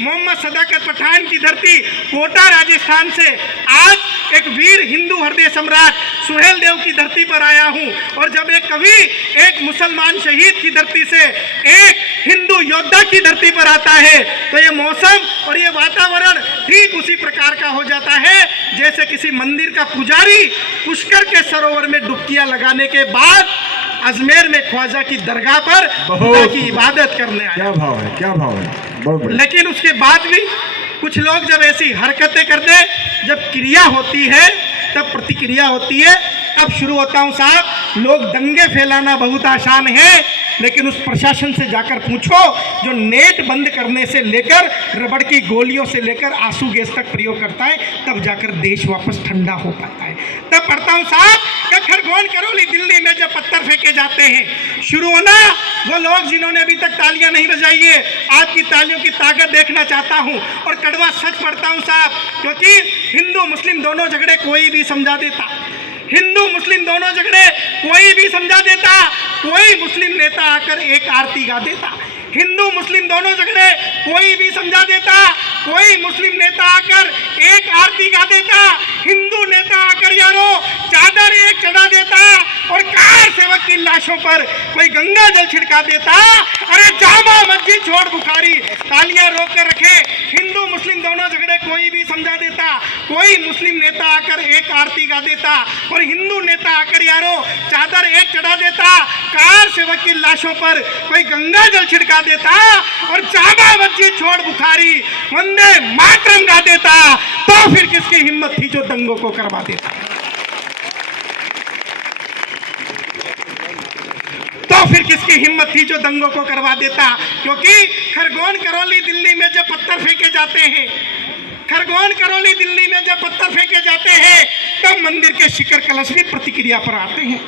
मोहम्मद सदाकत पठान की धरती कोटा राजस्थान से आज एक वीर हिंदू हृदय सम्राट सुहेल देव की धरती पर आया हूं। और जब एक कवि एक मुसलमान शहीद की धरती से एक हिंदू योद्धा की धरती पर आता है तो ये मौसम और ये वातावरण ठीक उसी प्रकार का हो जाता है जैसे किसी मंदिर का पुजारी पुष्कर के सरोवर में डुबकियां लगाने के बाद अजमेर में ख्वाजा की दरगाह पर खुदा की इबादत करने आया। क्या भाव है, क्या भाव है, बहुत बढ़िया। लेकिन उसके बाद भी कुछ लोग जब ऐसी हरकतें करते, जब क्रिया होती है तब प्रतिक्रिया होती है। अब शुरू होता हूं साहब, लोग दंगे फैलाना बहुत आसान है, लेकिन उस प्रशासन से जाकर पूछो जो नेट बंद करने से लेकर रबड़ की गोलियों से लेकर आंसू गैस तक प्रयोग करता है, तब जाकर देश वापस ठंडा हो पाता है। तब पढ़ता हूँ साहब कि खरगोन करौली दिल्ली में जब पत्थर फेंके जाते हैं, शुरू होना वो लोग जिन्होंने अभी तक तालियां नहीं बजाई है, आपकी तालियों की ताकत देखना चाहता हूँ। और कड़वा सच पढ़ता हूँ साहब, क्योंकि हिंदू मुस्लिम दोनों झगड़े कोई भी समझा देता, हिंदू मुस्लिम दोनों झगड़े कोई भी समझा देता, कोई मुस्लिम नेता आकर एक आरती गा देता। हिंदू मुस्लिम दोनों झगड़े कोई भी समझा देता, कोई मुस्लिम नेता आकर एक आरती गा देता, हिंदू नेता आकर यारो चादर एक चढ़ा देता और कार सेवक की लाशों पर कोई गंगा जल छिड़का देता। अरे जामा मस्जिद छोड़ बुखारी, तालियां रोक कर रखे। हिंदू मुस्लिम दोनों झगड़े कोई भी समझा देता, कोई मुस्लिम नेता आकर एक आरती गा देता और हिंदू नेता आकर यारो चादर एक चढ़ा देता, कार सेवक की लाशों पर कोई गंगा जल छिड़का देता और जामा मस्जिद छोड़ बुखारी वंदे मातरम गा देता। तो फिर किसकी हिम्मत थी जो दंगों को करवा देता? तो फिर किसकी हिम्मत थी जो दंगों को करवा देता? क्योंकि खरगोन करौली दिल्ली में जब पत्थर फेंके जाते हैं, खरगोन करौली दिल्ली में जब पत्थर फेंके जाते हैं तब मंदिर के शिखर कलश भी प्रतिक्रिया पर आते हैं।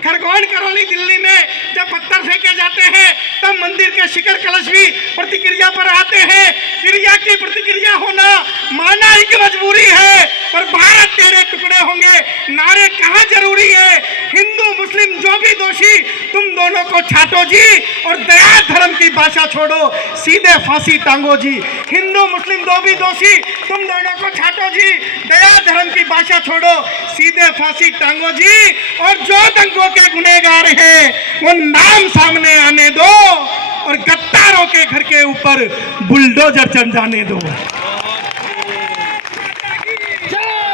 खरगोन करौली दिल्ली में जब पत्थर फेंके जाते हैं तब मंदिर के शिखर कलश भी प्रतिक्रिया पर आते हैं। क्रिया की प्रतिक्रिया होना माना ही की मजबूरी है, पर भारत तेरे टुकड़े होंगे नारे कहाँ जरूरी है। हिंदू मुस्लिम जो भी दोषी तुम दोनों को छाटो जी और दया धर्म की भाषा छोड़ो, सीधे फांसी टांगो जी। हिंदू मुस्लिम दो भी दोषी तुम दोनों को छाटो जी, दया धर्म की भाषा छोड़ो, सीधे फांसी टांगो जी। और जो दंगों के गुनहगार हैं वो नाम सामने आने दो और गद्दारों के घर के ऊपर बुलडोजर चढ़ जाने दो।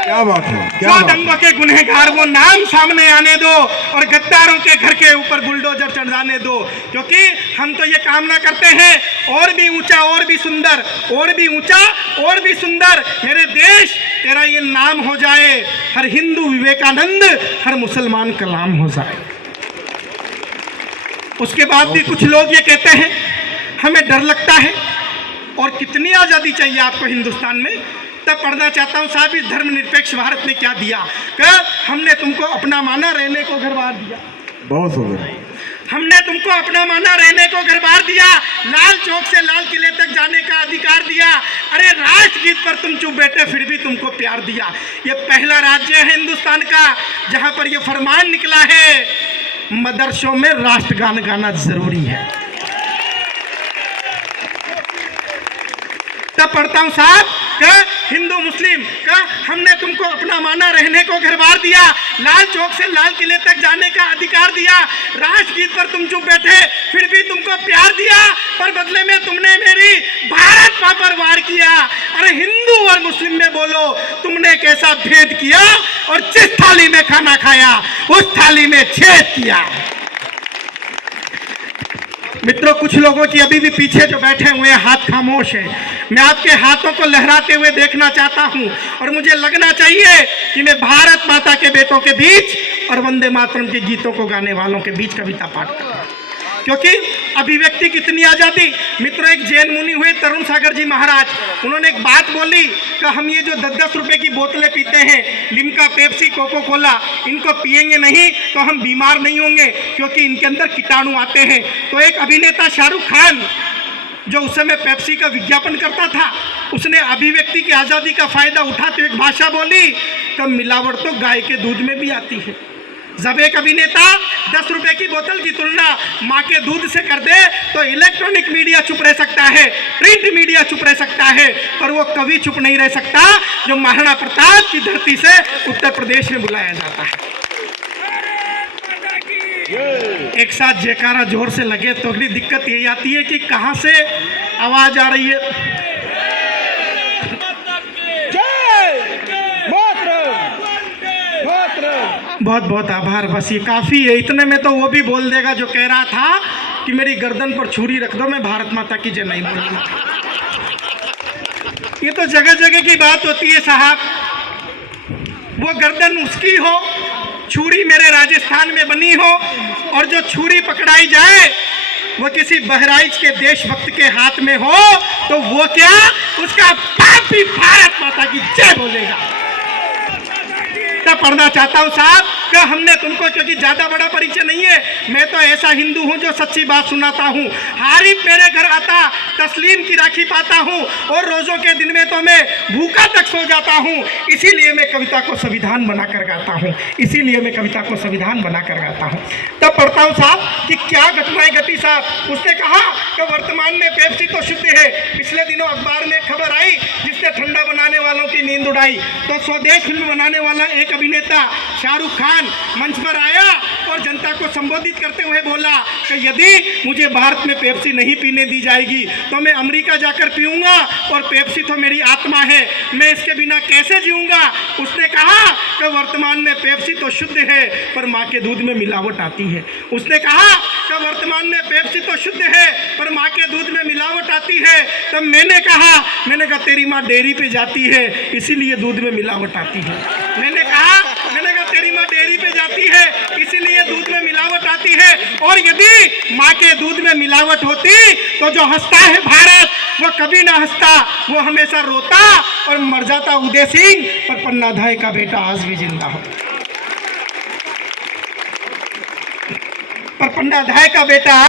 क्या बात है, क्या जो बात है। दंगों के गुनहगार वो नाम सामने आने दो और गद्दारों के घर के ऊपर बुलडोजर चढ़ जाने दो। क्योंकि हम तो ये कामना करते हैं और भी ऊंचा और भी सुंदर, और भी ऊंचा और भी सुंदर मेरे देश तेरा ये नाम हो जाए, हर हिंदू विवेकानंद, हर मुसलमान कलाम हो जाए। उसके बाद भी कुछ लोग ये कहते हैं हमें डर लगता है और कितनी आज़ादी चाहिए आपको हिंदुस्तान में। तब पढ़ना चाहता हूँ साहब इस धर्मनिरपेक्ष भारत ने क्या दिया, कि हमने तुमको अपना माना रहने को घर बार दिया, बहुत हो गया। हमने तुमको अपना माना रहने को घर बार दिया, लाल चौक से लाल किले तक जाने का अधिकार दिया। अरे राष्ट्रगीत पर तुम चुप बैठे फिर भी तुमको प्यार दिया। ये पहला राज्य है हिंदुस्तान का जहां पर यह फरमान निकला है मदरसों में राष्ट्रगान गाना जरूरी है। तब पढ़ता हूँ साहब का हिंदू मुस्लिम का हमने तुमको अपना माना रहने को घर बार दिया, लाल चौक से लाल किले तक जाने का अधिकार दिया, राष्ट्रगीत पर तुम चुप बैठे फिर भी तुमको प्यार दिया, पर बदले में तुमने मेरी भारत मां पर वार किया। अरे हिंदू और मुस्लिम में बोलो तुमने कैसा भेद किया और जिस थाली में खाना खाया उस थाली में छेद किया। मित्रों कुछ लोगों की अभी भी पीछे जो बैठे हुए हाथ खामोश है, मैं आपके हाथों को लहराते हुए देखना चाहता हूं और मुझे लगना चाहिए कि मैं भारत माता के बेटों के बीच और वंदे मातरम के गीतों को गाने वालों के बीच कविता पाठ कर रहा हूं, क्योंकि अभिव्यक्ति कितनी आज़ादी। मित्रों एक जैन मुनि हुए तरुण सागर जी महाराज, उन्होंने एक बात बोली कि हम ये जो 10-10 रुपए की बोतलें पीते हैं, लिम्का, पेप्सी, कोको कोला, इनको पिएंगे नहीं तो हम बीमार नहीं होंगे क्योंकि इनके अंदर कीटाणु आते हैं। तो एक अभिनेता शाहरुख खान जो उस समय पेप्सी का विज्ञापन करता था, उसने अभिव्यक्ति की आज़ादी का फायदा उठाते हुए एक भाषा बोली कि मिलावट तो गाय के दूध में भी आती है। जब एक अभिनेता 10 रुपए की बोतल की तुलना माँ के दूध से कर दे तो इलेक्ट्रॉनिक मीडिया चुप रह सकता है, प्रिंट मीडिया चुप रह सकता है, पर वो कभी चुप नहीं रह सकता जो महाराणा प्रताप की धरती से उत्तर प्रदेश में बुलाया जाता है। एक साथ जयकारा जोर से लगे तो अगली दिक्कत यही आती है कि कहां से आवाज आ रही है। बहुत बहुत आभार, बस ये काफी है। इतने में तो वो भी बोल देगा जो कह रहा था कि मेरी गर्दन पर छुरी रख दो, मैं भारत माता की जय नहीं बोलूंगा। ये तो जगह जगह की बात होती है साहब, वो गर्दन उसकी हो, छुरी मेरे राजस्थान में बनी हो, और जो छुरी पकड़ाई जाए वो किसी बहराइच के देशभक्त के हाथ में हो तो वो क्या, उसका बाप भी भारत माता की जय बोलेगा। पढ़ना चाहता हूँ साहब कि हमने तुमको, क्योंकि ज्यादा बड़ा परिचय नहीं है, मैं तो ऐसा हिंदू हूँ जो सच्ची बात सुनाता हूँ। हारिफ मेरे घर आता, तस्लीम की राखी पाता हूँ, और रोजों के दिन में तो मैं भूखा तक सो जाता हूँ। इसीलिए मैं कविता को संविधान बनाकर गाता हूँ, इसीलिए मैं कविता को संविधान बनाकर गाता हूँ। तब पढ़ता हूँ साहब कि क्या घटनाएं घटी साहब। उसने कहा कि वर्तमान में पेप्सी तो शुद्ध है। पिछले दिनों अखबार में खबर आई जिसने ठंडा बनाने वालों की नींद उड़ाई। तो स्वदेश फिल्म बनाने वाला एक अभिनेता शाहरुख खान मंच पर आया और जनता को संबोधित करते हुए बोला कि यदि मुझे भारत में पेप्सी नहीं पीने दी जाएगी तो मैं अमेरिका जाकर पीऊंगा, और पेप्सी तो मेरी आत्मा है, मैं इसके बिना कैसे जीऊंगा। उसने कहा कि वर्तमान में पेप्सी तो शुद्ध है पर माँ के दूध में मिलावट आती है। उसने कहा कि वर्तमान में पेप्सी तो शुद्ध है पर माँ के दूध में मिलावट आती है। तब मैंने कहा तेरी माँ डेयरी पे जाती है इसीलिए दूध में मिलावट आती है। मैंने कहा तेरी माँ डेयरी पे जाती है इसीलिए दूध में मिलावट आती है, और यदि माँ के दूध में मिलावट होती तो जो हंसता है भारत वो कभी ना हंसता, वो हमेशा रोता और मर जाता उदय सिंह। पर पन्ना धाय का बेटा आज भी जिंदा हो, पर पन्ना धाय का बेटा